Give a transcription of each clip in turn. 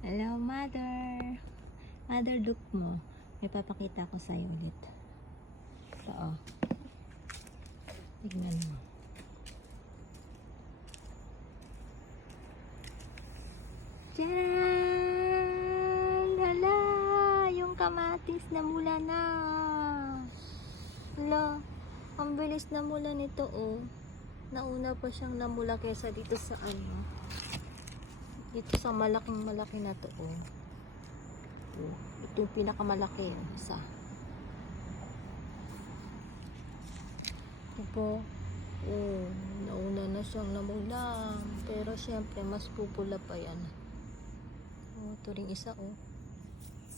Hello, mother. Mother, look mo. May papakita ko sa'yo ulit. Ito, oh. Tignan mo. Tiyan! Hala! Yung kamatis na mula na. Hala! Ang bilis na mula nito, oh. Nauna pa siyang namula kaysa dito sa ano. Dito sa malaking malaki na to, oh. Ito yung pinakamalaki, isa. Ito po, oh, nauna na siyang namula. Pero syempre, mas pupula pa yan. Oh, ito ring isa, oh.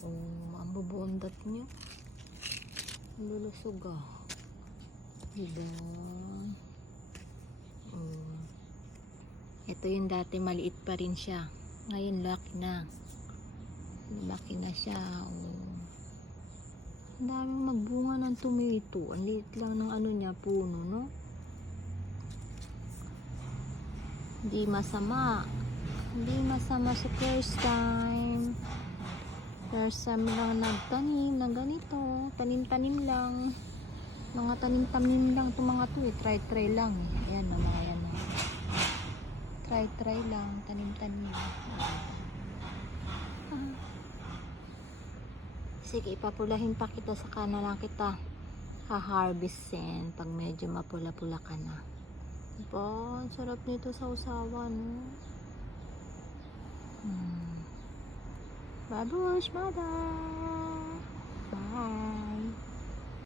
Oh, ang bubondat nyo. Lulusog, ah. Diba? Oh. Ito yung dati maliit pa rin siya. Ngayon laki na. Laki na siya. Oh. Ang daming magbunga ng tomato. Ang liit lang ng ano niya, puno, no? Hindi masama. Hindi masama sa first time. First time lang nagtanim na ganito. Tanim-tanim lang. Mga tanim-tanim lang itong mga to, eh. Try-try lang. Ayan na, mga yan. Try lang, tanim-tanim. Sige, ipapulahin pa kita, saka na lang kita ha-harvestin pag medyo mapula-pula ka na. Diba? Ang sarap nito sa usawan, no? Babush, mother! Bye!